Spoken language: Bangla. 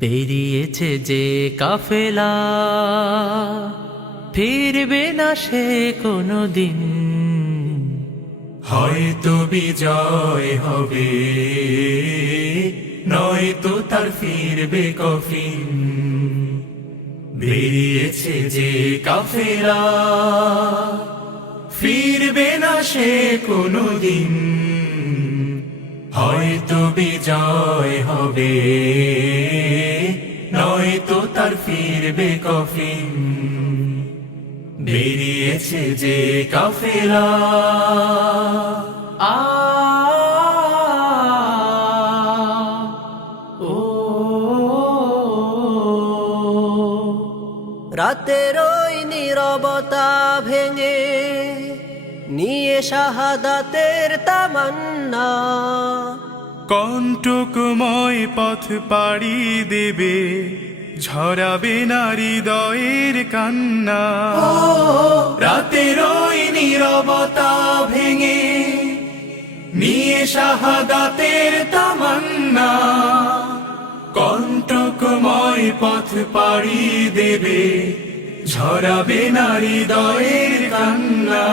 বেরিয়েছে যে কাফেলা, ফিরবে না সে কোনো দিন। হয়তো বিজয় হবে, নয়তো তার ফিরবে কফিন। বেরিয়েছে যে কাফেলা, ফিরবে না সে কোনো দিন। হয়তো বিজয় হবে, নয়তো তার ফিরবে কফিন। বেরিয়েছে যে কাফেলা। আ ও রাতের ওই নীরবতা ভেঙে নিয়ে শাহাদাতের তামান্না, কণ্টকময় পথ পাড়ি দেবে, ঝরাবে না হৃদয়ের কান্না। রাতের ওই নীরবতা ভেঙে নিয়ে শাহাদাতের তামান্না, কণ্টকময় পথ পাড়ি দেবে, ঝরাবে না হৃদয়ের কান্না।